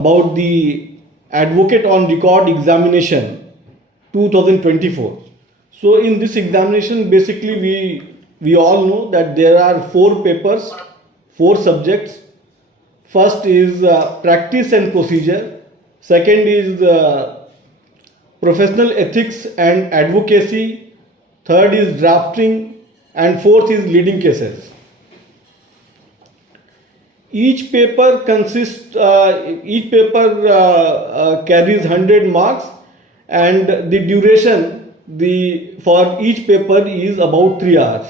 about the Advocate on Record examination 2024. So in this examination, basically we all know that there are four papers, four subjects. First is practice and procedure. Second is professional ethics and advocacy. Third is drafting, and fourth is leading cases. Each paper carries 100 marks, and the duration for each paper is about 3 hours.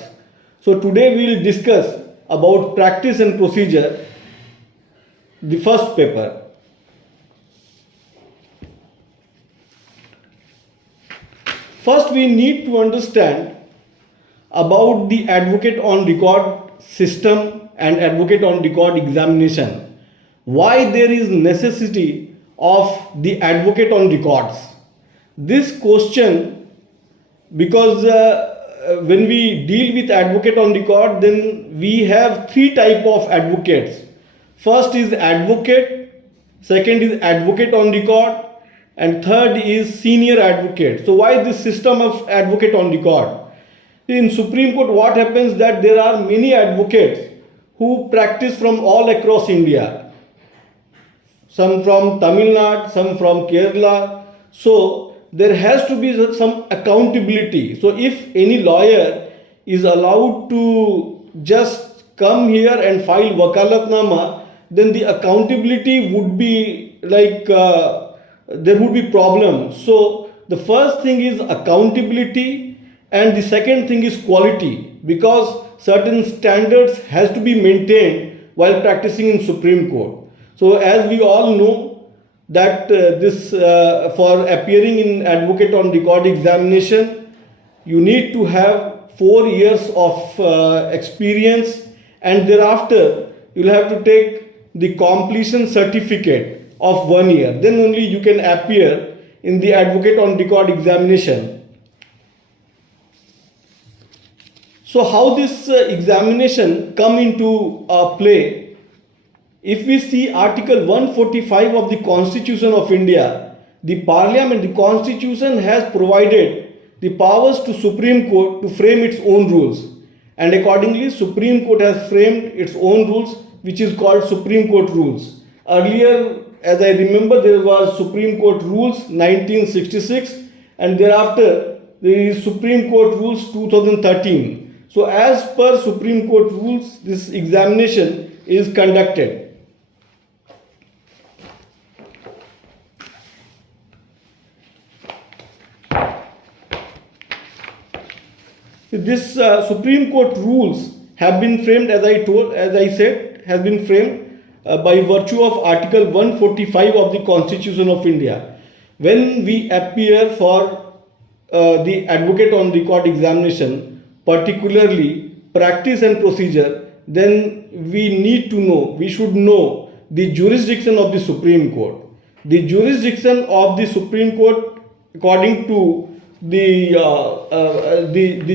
So today we will discuss about practice and procedure, the first paper. First we need to understand about the advocate on record system and advocate on record examination. Why there is necessity of the advocate on records? This question, because when we deal with advocate on record, then we have three type of advocates. First is advocate, second is advocate on record, and third is senior advocate. So why this system of advocate on record? In Supreme Court, what happens that there are many advocates who practice from all across India. Some from Tamil Nadu, some from Kerala. So there has to be some accountability. So if any lawyer is allowed to just come here and file wakalatnama, then the accountability would be like there would be problem. So the first thing is accountability, and the second thing is quality, because certain standards has to be maintained while practicing in Supreme Court. So as we all know that for appearing in advocate on record examination, you need to have 4 years of experience, and thereafter you'll have to take the completion certificate of 1 year. Then only you can appear in the advocate on record examination. So how this examination come into play? If we see Article 145 of the Constitution of India, the Parliament, the Constitution has provided the powers to Supreme Court to frame its own rules, and accordingly Supreme Court has framed its own rules, which is called Supreme Court rules. Earlier, as I remember, there was Supreme Court rules 1966, and thereafter there is Supreme Court rules 2013. So as per Supreme Court rules, this examination is conducted. This Supreme Court rules have been framed, as I said, has been framed by virtue of Article 145 of the Constitution of India. When we appear for the advocate on record examination, particularly practice and procedure, then we should know the jurisdiction of the Supreme Court. The jurisdiction of the Supreme Court, according to the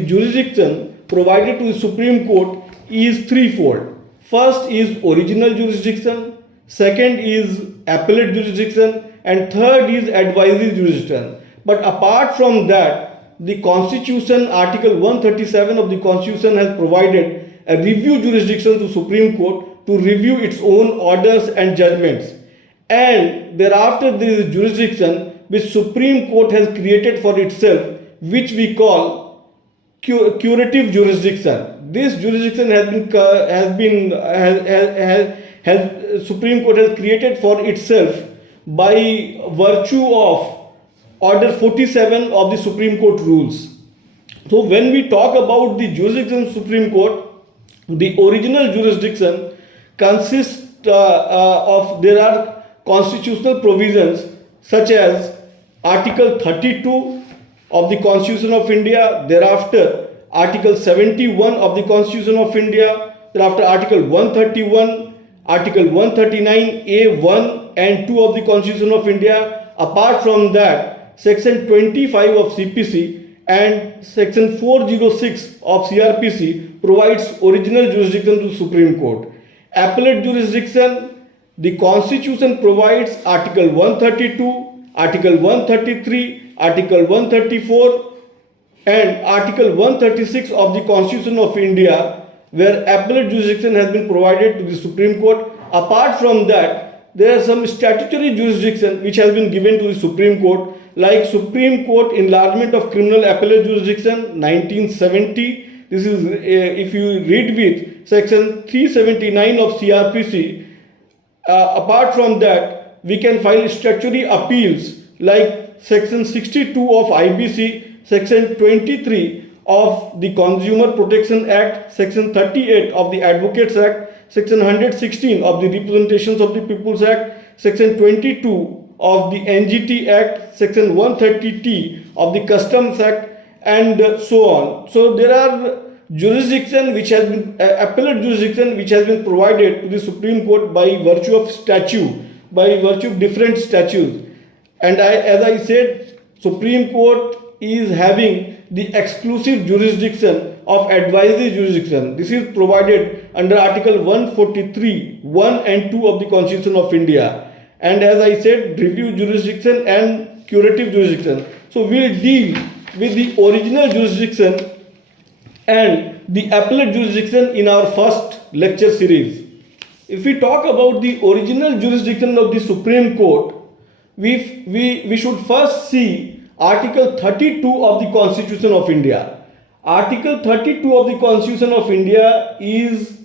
jurisdiction provided to the Supreme Court, is threefold. First is original jurisdiction, second is appellate jurisdiction, and third is advisory jurisdiction. But apart from that, the Constitution, Article 137 of the Constitution has provided a review jurisdiction to Supreme Court to review its own orders and judgments. And thereafter there is jurisdiction which Supreme Court has created for itself, which we call curative jurisdiction. This jurisdiction Supreme Court has created for itself by virtue of Order 47 of the Supreme Court rules. So when we talk about the jurisdiction of Supreme Court, the original jurisdiction consists there are constitutional provisions such as Article 32 of the Constitution of India, thereafter Article 71 of the Constitution of India, thereafter Article 131, Article 139 A1 and 2 of the Constitution of India. Apart from that, Section 25 of CPC and Section 406 of CRPC provides original jurisdiction to Supreme Court. Appellate jurisdiction The Constitution provides Article 132, Article 133, Article 134, and Article 136 of the Constitution of India, where appellate jurisdiction has been provided to the Supreme Court. Apart from that, there are some statutory jurisdiction which has been given to the Supreme Court, like Supreme Court Enlargement of Criminal Appellate Jurisdiction 1970. This is, if you read with section 379 of CRPC. Apart from that, we can file statutory appeals like section 62 of IBC, section 23 of the Consumer Protection Act, section 38 of the Advocates Act, section 116 of the Representations of the People's Act, section 22 of the NGT Act, section 130T of the Customs Act, and so on. So there are jurisdiction which has been appellate jurisdiction which has been provided to the Supreme Court by virtue of statute, by virtue of different statutes. And as I said, Supreme Court is having the exclusive jurisdiction of advisory jurisdiction. This is provided under Article 143, 1 and 2 of the Constitution of India. And as I said, review jurisdiction and curative jurisdiction. So we'll deal with the original jurisdiction and the appellate jurisdiction in our first lecture series. If we talk about the original jurisdiction of the Supreme Court, we should first see Article 32 of the Constitution of India. Article 32 of the Constitution of India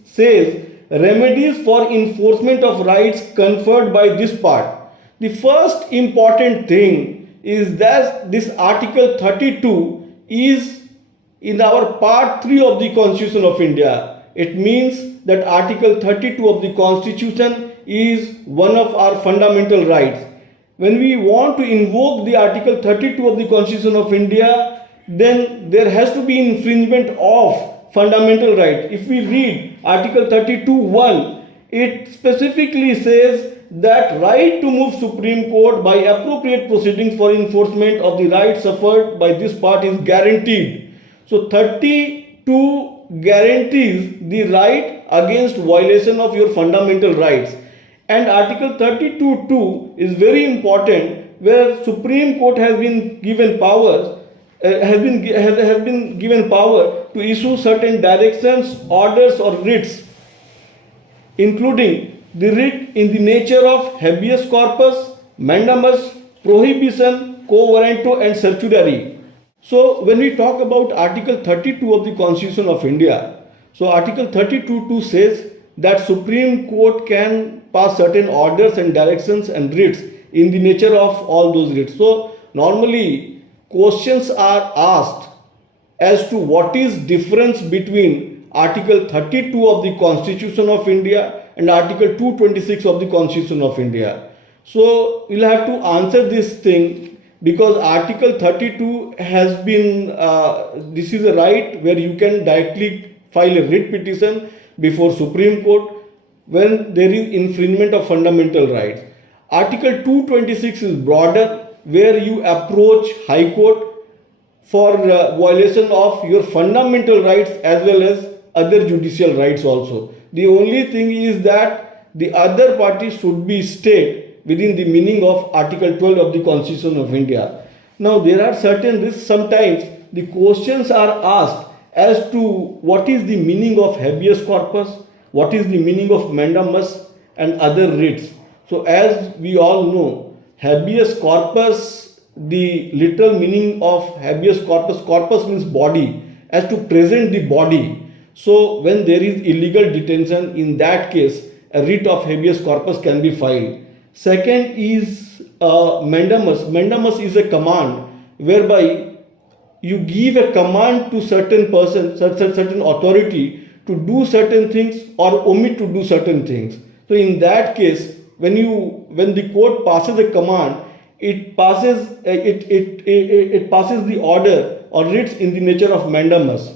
says remedies for enforcement of rights conferred by this part. The first important thing is that this Article 32 is in our part 3 of the Constitution of India. It means that Article 32 of the Constitution is one of our fundamental rights. When we want to invoke the Article 32 of the Constitution of India, then there has to be infringement of fundamental rights. If we read Article 32(1), it specifically says that right to move Supreme Court by appropriate proceedings for enforcement of the rights suffered by this part is guaranteed. So 32 guarantees the right against violation of your fundamental rights. And Article 32(2) is very important, where Supreme Court has been given powers, has been given power to issue certain directions, orders, or writs, including the writ in the nature of habeas corpus, mandamus, prohibition, quo warranto, and certiorari. So when we talk about Article 32 of the Constitution of India, so Article 32(2) says that Supreme Court can pass certain orders and directions and writs in the nature of all those writs. So normally questions are asked as to what is difference between Article 32 of the Constitution of India and Article 226 of the Constitution of India. So we'll have to answer this thing, because Article 32 has been, this is a right where you can directly file a writ petition before Supreme Court when there is infringement of fundamental rights. Article 226 is broader, where you approach High Court for violation of your fundamental rights as well as other judicial rights also. The only thing is that the other party should be stayed within the meaning of Article 12 of the Constitution of India. Now there are certain risks. Sometimes the questions are asked as to what is the meaning of habeas corpus, what is the meaning of mandamus, and other writs. So as we all know, habeas corpus, the literal meaning of habeas corpus, corpus means body, as to present the body. So when there is illegal detention, in that case, a writ of habeas corpus can be filed. Second is mandamus. Mandamus is a command whereby you give a command to certain person, certain authority to do certain things or omit to do certain things. So in that case, when the court passes a command, it passes the order or writs in the nature of mandamus.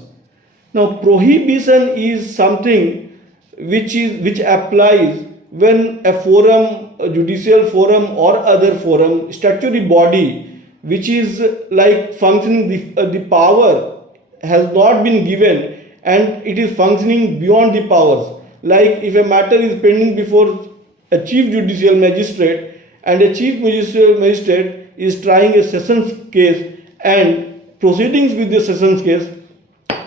Now prohibition is something which applies when a forum, a judicial forum or other forum, statutory body which is like functioning, the power has not been given and it is functioning beyond the powers. Like if a matter is pending before a chief judicial magistrate, and a chief judicial magistrate is trying a sessions case and proceedings with the sessions case.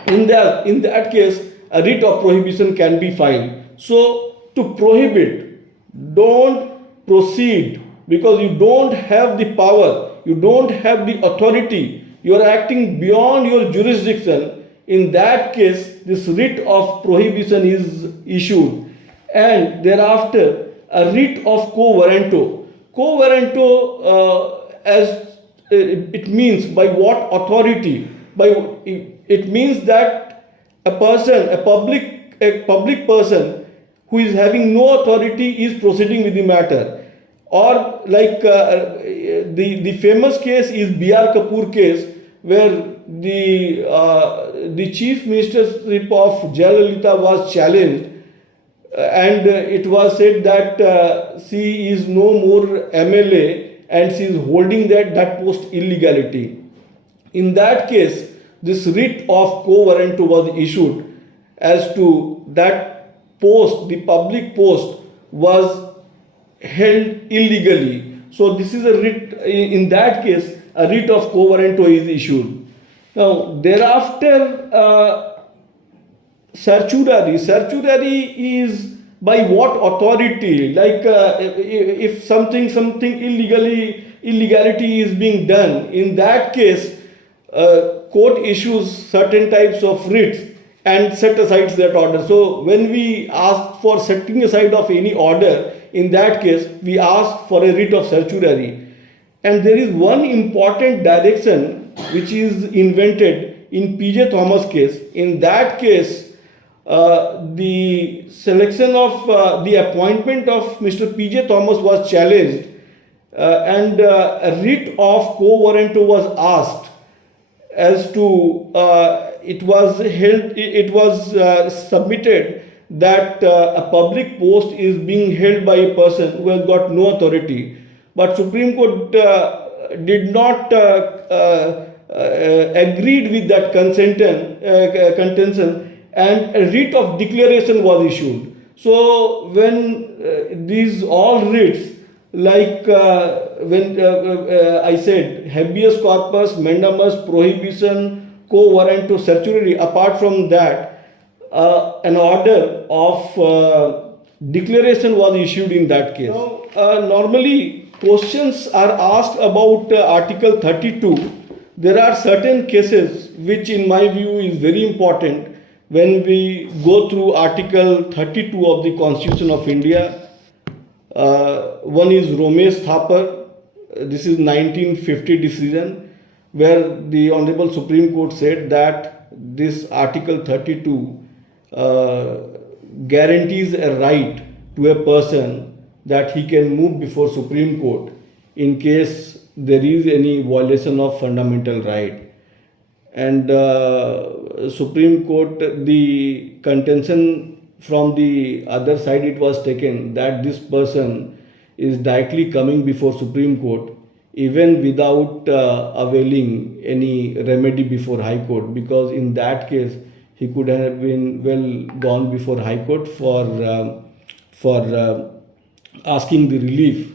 In that case, a writ of prohibition can be filed. So to prohibit, don't proceed, because you don't have the power, you don't have the authority, you are acting beyond your jurisdiction. In that case, this writ of prohibition is issued, and thereafter a writ of quo warranto. Quo warranto, as it means by what authority? By it means that a person, a public person who is having no authority is proceeding with the matter. Or like the famous case is B.R. Kapoor case, where the chief ministership of Jayalalitha was challenged, and it was said that she is no more MLA and she is holding that post illegality. In that case, this writ of quo warranto was issued as to that post, the public post was held illegally. So this is a writ, in that case, a writ of quo warranto is issued. Now, thereafter, certiorari is by what authority? Like if something illegality is being done, in that case, court issues certain types of writs and set aside that order. So when we ask for setting aside of any order, in that case we ask for a writ of certiorari. And there is one important direction which is invented in P.J. Thomas case. In that case, the selection of the appointment of Mr. P.J. Thomas was challenged, and a writ of quo warranto was asked, as to it was submitted that a public post is being held by a person who has got no authority. But Supreme Court did not agreed with that contention, and a writ of declaration was issued. So when these all writs, like when I said habeas corpus, mandamus, prohibition, quo warranto, certiorari, apart from that, an order of declaration was issued in that case. Now, normally questions are asked about Article 32. There are certain cases which in my view is very important when we go through Article 32 of the Constitution of India. One is Romesh Thapar. This is 1950 decision, where the Honorable Supreme Court said that this Article 32 guarantees a right to a person that he can move before Supreme Court in case there is any violation of fundamental right. And Supreme Court, the contention from the other side, it was taken that this person is directly coming before Supreme Court even without availing any remedy before High Court, because in that case he could have been well gone before High Court for asking the relief,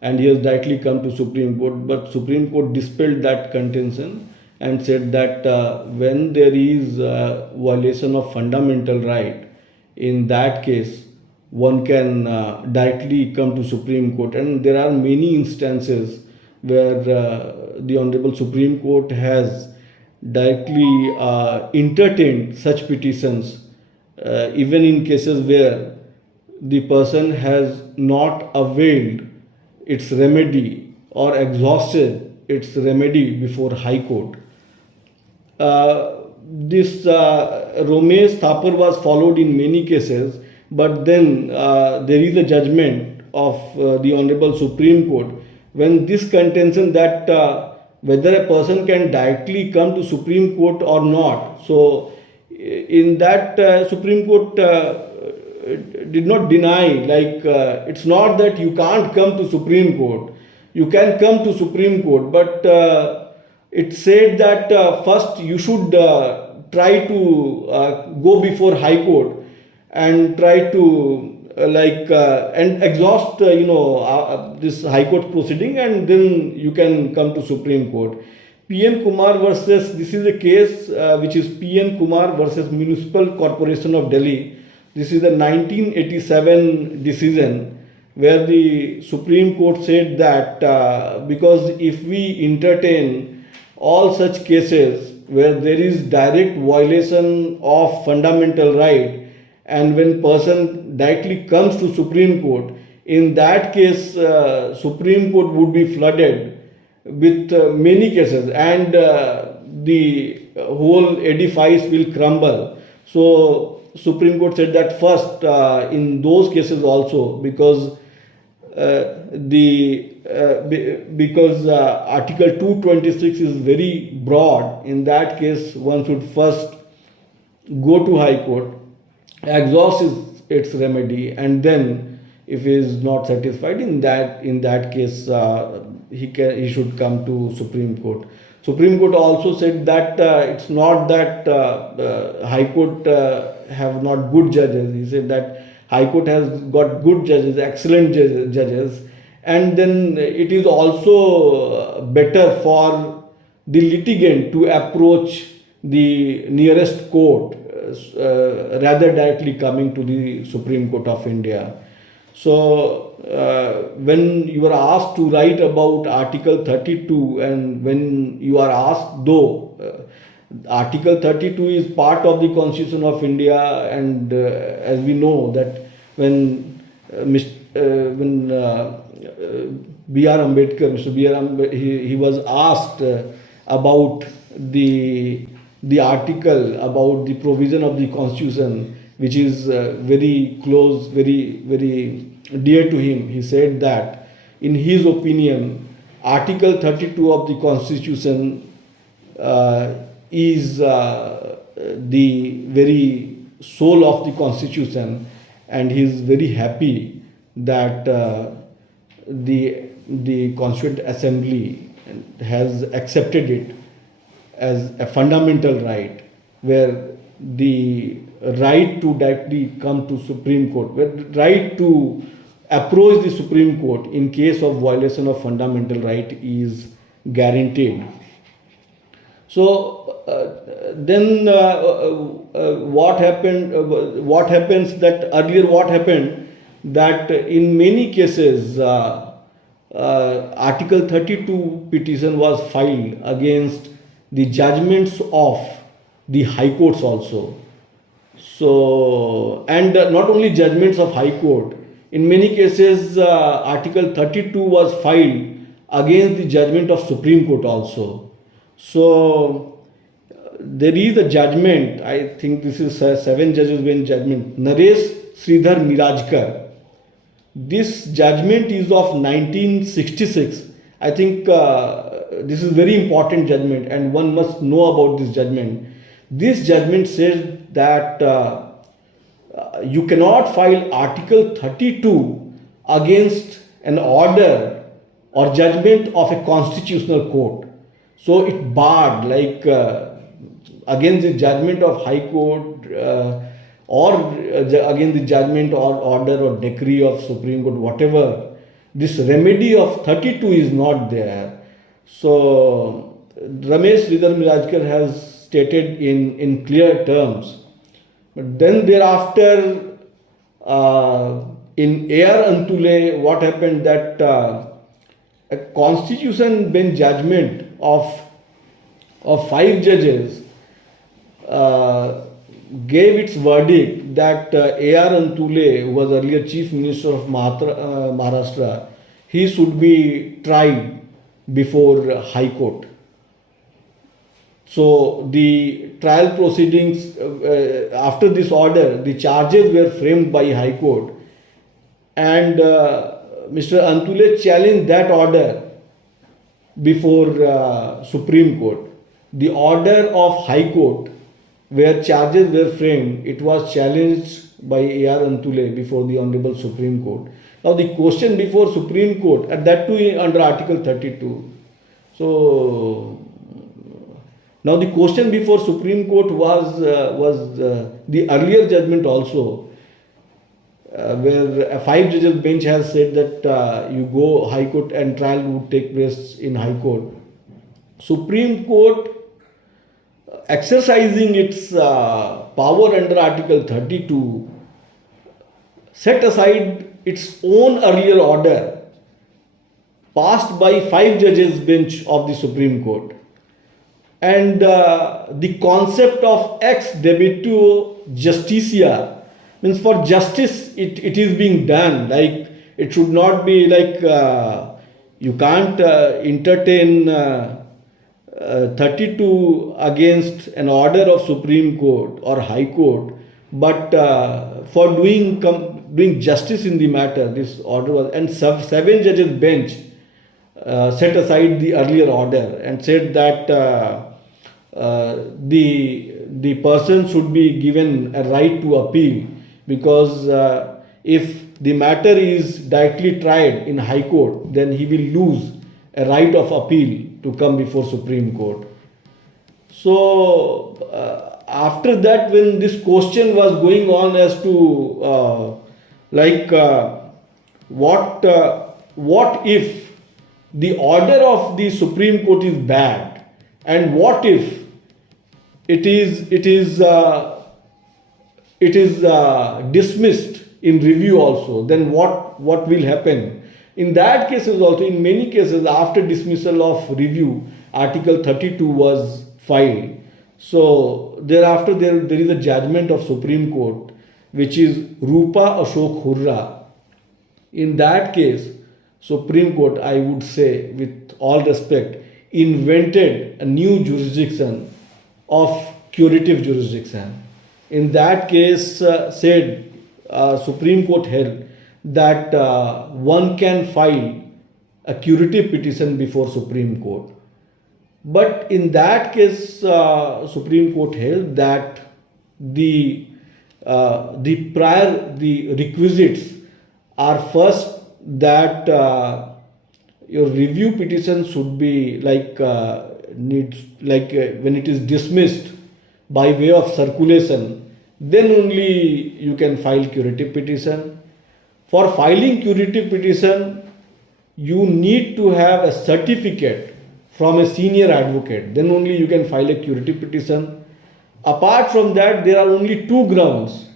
and he has directly come to Supreme Court. But Supreme Court dispelled that contention and said that when there is a violation of fundamental right, in that case one can directly come to Supreme Court. And there are many instances where the Honorable Supreme Court has directly entertained such petitions, even in cases where the person has not availed its remedy or exhausted its remedy before High Court. This Romesh Thapar was followed in many cases, but then there is a judgment of the Honorable Supreme Court when this contention that whether a person can directly come to Supreme Court or not. So in that Supreme Court did not deny, like it's not that you can't come to Supreme Court, you can come to Supreme Court, but it said that first you should try to go before High Court and try to and exhaust this high court proceeding, and then you can come to Supreme Court. PN Kumar versus, this is a case which is PN Kumar versus Municipal Corporation of Delhi. This is the 1987 decision where the Supreme Court said that because if we entertain all such cases where there is direct violation of fundamental right, and when person directly comes to Supreme Court, in that case Supreme Court would be flooded with many cases, and the whole edifice will crumble. So Supreme Court said that first in those cases also, because because Article 226 is very broad, in that case one should first go to High Court, exhaust its remedy, and then if he is not satisfied, in that case he should come to Supreme Court. Supreme Court also said that it's not that High Court have not good judges. He said that High Court has got good judges, excellent judges, and then it is also better for the litigant to approach the nearest court rather directly coming to the Supreme Court of India. So when you are asked to write about Article 32, and when you are asked, though Article 32 is part of the Constitution of India, and as we know that when B.R. Ambedkar, Mr. B.R. Ambedkar, he was asked about the article, about the provision of the Constitution, which is very close, very dear to him. He said that in his opinion, Article 32 of the Constitution is the very soul of the Constitution, and he is very happy that the Constituent Assembly has accepted it as a fundamental right, where the right to directly come to Supreme Court, where the right to approach the Supreme Court in case of violation of fundamental right is guaranteed. So then what happened? What happens that earlier? What happened that in many cases Article 32 petition was filed against the judgments of the High Courts also. So, and not only judgments of High Court, in many cases Article 32 was filed against the judgment of Supreme Court also. So there is a judgment, I think this is 7 judges bench judgment, Naresh Sridhar Mirajkar. This judgment is of 1966. I think this is very important judgment, and one must know about this judgment. This judgment says that you cannot file Article 32 against an order or judgment of a constitutional court. So it barred, like against the judgment of High Court or against the judgment or order or decree of Supreme Court, whatever, this remedy of 32 is not there. So Ramesh Sridhar Mirajkar has stated in clear terms. But then thereafter, in A.R. Antule, what happened that a constitution bench judgment of 5 judges gave its verdict that A.R. Antule, who was earlier Chief Minister of Maharashtra, he should be tried before High Court. So the trial proceedings, after this order, the charges were framed by High Court, and Mr. Antule challenged that order before Supreme Court. The order of High Court where charges were framed, it was challenged by A.R. Antule before the Honorable Supreme Court. Now the question before Supreme Court, and that too under Article 32. So now the question before Supreme Court was the earlier judgment also. where a five judges bench has said that you go High Court and trial would take place in High Court. Supreme Court, exercising its power under Article 32, set aside its own earlier order passed by five judges bench of the Supreme Court. And the concept of ex debitio justitia means for justice it is being done. Like it should not be like you can't entertain 32 against an order of Supreme Court or High Court, but for doing justice in the matter, this order was, and seven judges bench set aside the earlier order and said that the person should be given a right to appeal, because if the matter is directly tried in High Court, then he will lose a right of appeal to come before Supreme Court. So after that, when this question was going on as to what if the order of the Supreme Court is bad, and what if it is dismissed in review also, then what will happen? In that cases also, in many cases, after dismissal of review, Article 32 was filed. So thereafter there is a judgment of Supreme Court, which is Rupa Ashok Hurra. In that case, Supreme Court, I would say with all respect, invented a new jurisdiction of curative jurisdiction. In that case, Supreme Court held that one can file a curative petition before Supreme Court. But in that case, Supreme Court held that the requisites are first that your review petition should be when it is dismissed by way of circulation, then only you can file curative petition. For filing curative petition, you need to have a certificate from a senior advocate, then only you can file a curative petition. Apart from that, there are only two grounds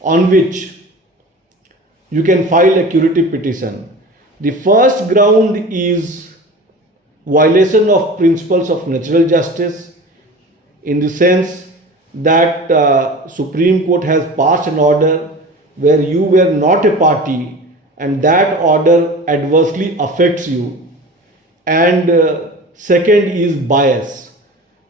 on which you can file a curative petition. The first ground is violation of principles of natural justice, in the sense that Supreme Court has passed an order where you were not a party and that order adversely affects you. And second is bias,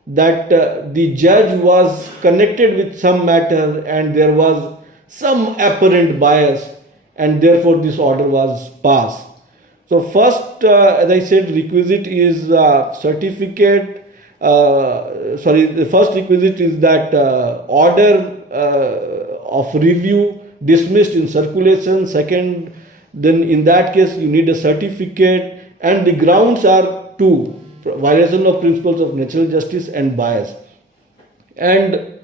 that the judge was connected with some matter and there was some apparent bias, and therefore this order was passed. So first, as I said, requisite is certificate. The first requisite is that order of review dismissed in circulation. Second, then in that case you need a certificate, and the grounds are two: violation of principles of natural justice and bias. And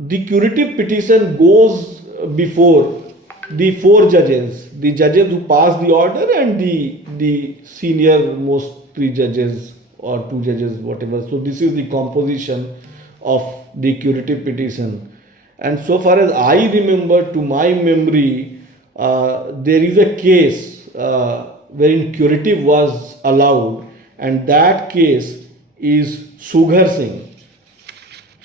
the curative petition goes before the four judges, the judges who pass the order and the senior most three judges or two judges, whatever. So this is the composition of the curative petition. And so far as I remember, to my memory, there is a case wherein curative was allowed, and that case is Sughar Singh.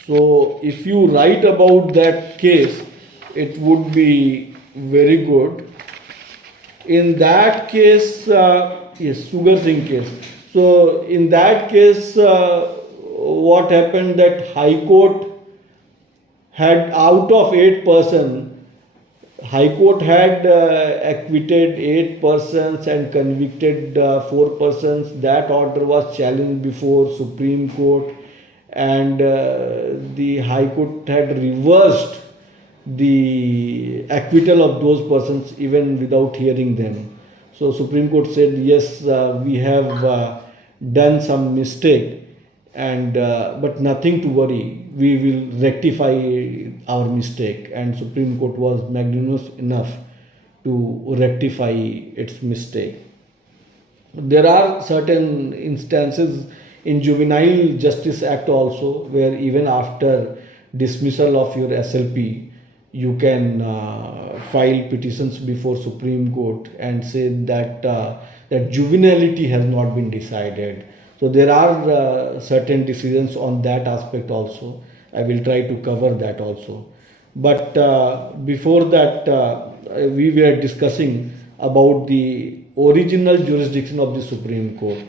So if you write about that case, it would be very good. In that case, yes, Sughar Singh case. So in that case, what happened, that High Court had, out of 8 persons, High Court had acquitted 8 persons and convicted 4 persons. That order was challenged before Supreme Court, and the High Court had reversed the acquittal of those persons even without hearing them. So Supreme Court said, yes, we have done some mistake, and but nothing to worry. We will rectify our mistake, and Supreme Court was magnanimous enough to rectify its mistake. There are certain instances in Juvenile Justice Act also where even after dismissal of your SLP, you can file petitions before Supreme Court and say that that juvenility has not been decided. So there are certain decisions on that aspect also. I will try to cover that also. But before that, we were discussing about the original jurisdiction of the Supreme Court.